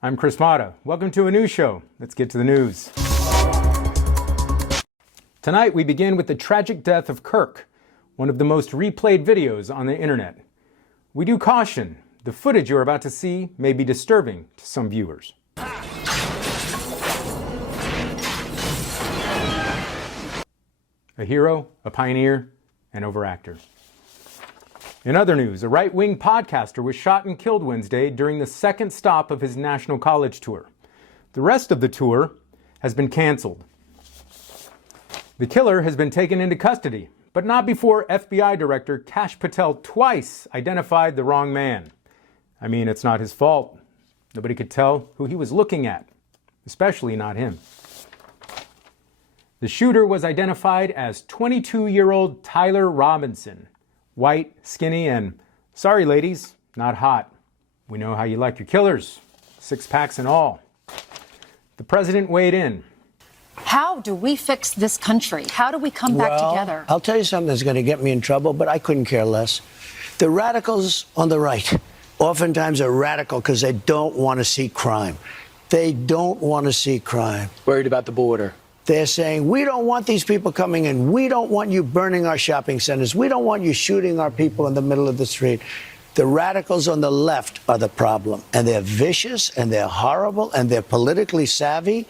I'm Chris Mata. Welcome to a news show. Let's get to the news. Tonight we begin with the tragic death of Kirk, one of the most replayed videos on the internet. We do caution, the footage you're about to see may be disturbing to some viewers. A hero, a pioneer, an overactor. In other news, a right-wing podcaster was shot and killed Wednesday during the second stop of his national college tour. The rest of the tour has been canceled. The killer has been taken into custody, but not before FBI Director Kash Patel twice identified the wrong man. I mean, it's not his fault. Nobody could tell who he was looking at, especially not him. The shooter was identified as 22-year-old Tyler Robinson. White, skinny, and, sorry ladies, not hot. We know how you like your killers. 6 packs and all. The president weighed in. How do we fix this country? How do we come back together? I'll tell you something that's going to get me in trouble, but I couldn't care less. The radicals on the right oftentimes are radical because they don't want to see crime. They don't want to see crime. Worried about the border. They're saying, we don't want these people coming in. We don't want you burning our shopping centers. We don't want you shooting our people in the middle of the street. The radicals on the left are the problem. And they're vicious, and they're horrible, and they're politically savvy.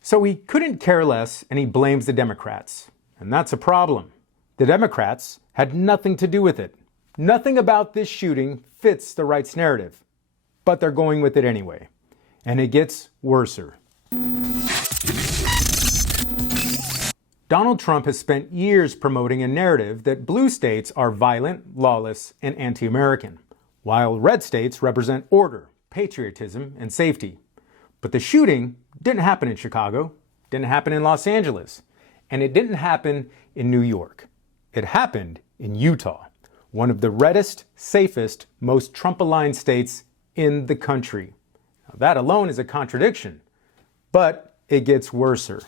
So he couldn't care less, and he blames the Democrats. And that's a problem. The Democrats had nothing to do with it. Nothing about this shooting fits the right's narrative. But they're going with it anyway. And it gets worser. Donald Trump has spent years promoting a narrative that blue states are violent, lawless, and anti-American, while red states represent order, patriotism, and safety. But the shooting didn't happen in Chicago, didn't happen in Los Angeles, and it didn't happen in New York. It happened in Utah, one of the reddest, safest, most Trump-aligned states in the country. Now, that alone is a contradiction, but it gets worser.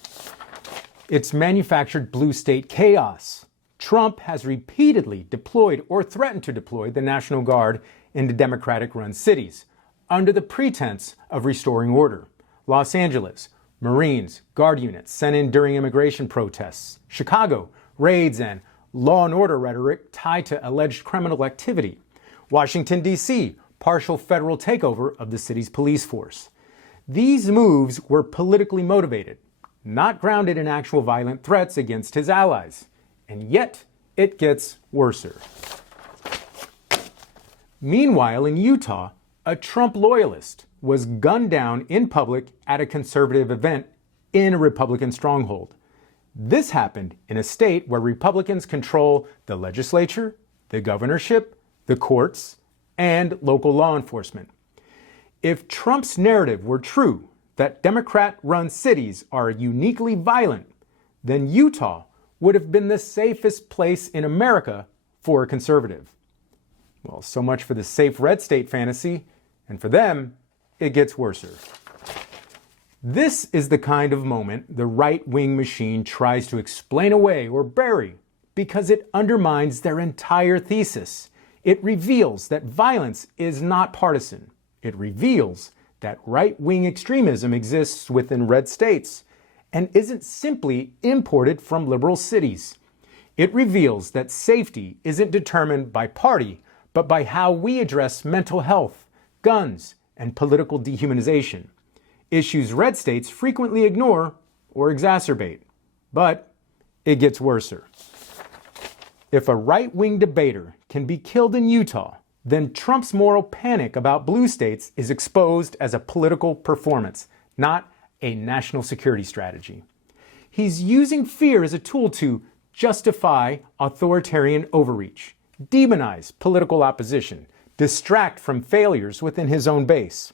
It's manufactured blue state chaos. Trump has repeatedly deployed or threatened to deploy the National Guard into Democratic-run cities under the pretense of restoring order. Los Angeles, Marines, Guard units sent in during immigration protests. Chicago, raids and law and order rhetoric tied to alleged criminal activity. Washington, D.C., partial federal takeover of the city's police force. These moves were politically motivated, not grounded in actual violent threats against his allies. And yet, it gets worser. Meanwhile, in Utah, a Trump loyalist was gunned down in public at a conservative event in a Republican stronghold. This happened in a state where Republicans control the legislature, the governorship, the courts, and local law enforcement. If Trump's narrative were true, that Democrat-run cities are uniquely violent, then Utah would have been the safest place in America for a conservative. Well, so much for the safe red state fantasy, and for them, it gets worser. This is the kind of moment the right-wing machine tries to explain away or bury because it undermines their entire thesis. It reveals that violence is not partisan. It reveals that right-wing extremism exists within red states and isn't simply imported from liberal cities. It reveals that safety isn't determined by party, but by how we address mental health, guns, and political dehumanization. Issues red states frequently ignore or exacerbate. But it gets worser. If a right-wing debater can be killed in Utah, then Trump's moral panic about blue states is exposed as a political performance, not a national security strategy. He's using fear as a tool to justify authoritarian overreach, demonize political opposition, distract from failures within his own base.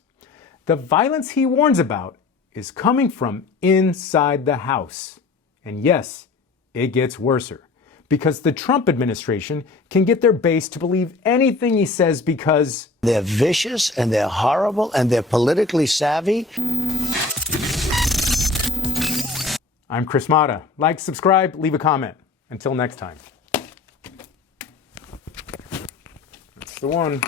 The violence he warns about is coming from inside the House. And yes, it gets worser. Because the Trump administration can get their base to believe anything he says because they're vicious and they're horrible and they're politically savvy. I'm Chris Mata. Like, subscribe, leave a comment. Until next time. That's the one.